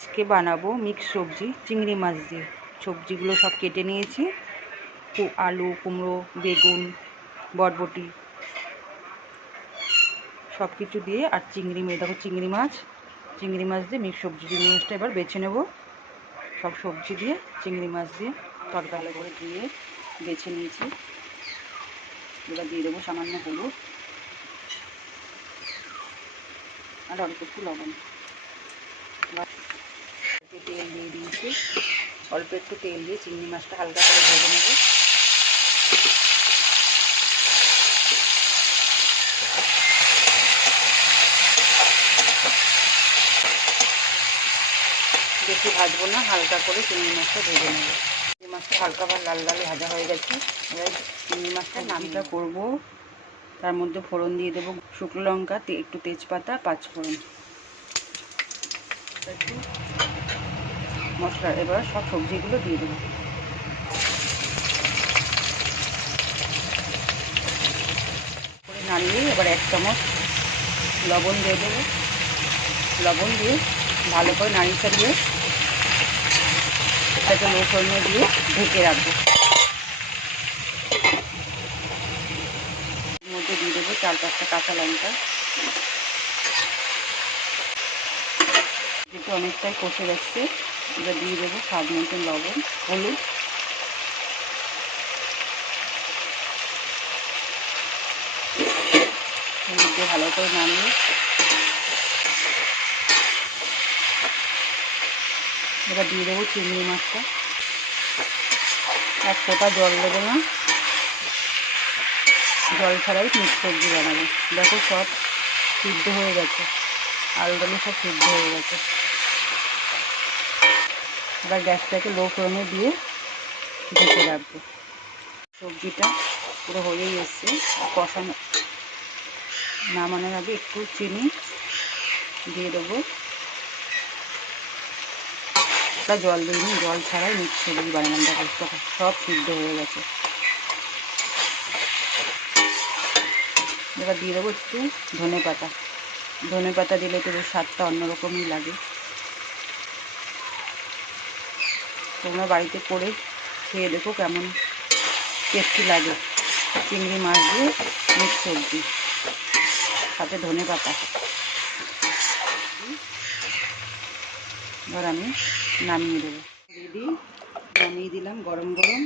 আজকে বানাবো মিক্স সবজি চিংড়ি মাছ দিয়ে। সবজিগুলো সব কেটে নিয়েছি, আলু, কুমড়ো, বেগুন, বরবটি সব কিছু দিয়ে, আর চিংড়ি দেখো চিংড়ি মাছ দিয়ে মিক্স সবজি। চিংড়ি মাছটা এবার বেছে নেব, সব সবজি দিয়ে চিংড়ি মাছ দিয়ে তরকারি করে দিয়ে বেছে নিয়েছি। এবার দিয়ে দেবো সামান্য হলুদ আর অল্প একটু লবণ। তেল দিয়ে দিয়েছি, অল্প একটু তেল দিয়ে চিংড়ি মাছটা হালকা করে ভেজে নেব। বেশি ভাজবো না, হালকা করে চিংড়ি মাছটা ভেজে নেব। চিংড়ি মাছটা হালকা লাল লাল ভাজা হয়ে গেছে। এবার চিংড়ি মাছটা নামটা করবো। তার মধ্যে ফোড়ন দিয়ে দেবো শুকনো লঙ্কা, একটু তেজপাতা, পাঁচফোড়ন, একটু মশলা। এবার সব সবজিগুলো দিয়ে দেবো। করে নাড়িয়ে এবার 1 চামচ লবণ দিয়ে দেবো। লবণ দিয়ে ভালো করে নাড়িয়ে চাড়িয়ে এটাকে লো ফ্লেমে দিয়ে ঢেকে রাখবো। এর মধ্যে দিয়ে দেবো 4-5টা কাঁচা লঙ্কা। যেহেতু অনেকটাই কষে যাচ্ছে, এবার দিয়ে দেবো স্বাদ মতন লবণ, হলুদ, হলুদ দিয়ে ভালো করে নামিয়ে এবার দিয়ে দেবো চিংড়ি মাছটা। এক ফোঁটা জল দেবো না, জল ছাড়াই মিক্স সবজি বানাবো। দেখো সব সিদ্ধ হয়ে গেছে, আলু ডালু সব সিদ্ধ হয়ে গেছে। এবার গ্যাসটাকে লো ফ্লেমে দিয়ে ঢেকে রাখবো। সবজিটা পুরো হয়েই এসছে। কষানো নামানোর আগে একটু চিনি দিয়ে দেবো। জল দিইনি, জল ছাড়াই মিক্স সবজি বানালাম। দেখো সব সিদ্ধ হয়ে গেছে। এবার দিয়ে দেবো একটু ধনে পাতা দিলে তো স্বাদটা অন্যরকমই লাগে। তোমরা বাড়িতে করে খেয়ে দেখো কেমন টেস্টি লাগে। চিংড়ি মাছ দিয়ে মিক্স সবজি, সাথে ধনে পাতা। এবার আমি নামিয়ে দেবো। নামিয়ে দিলাম গরম গরম।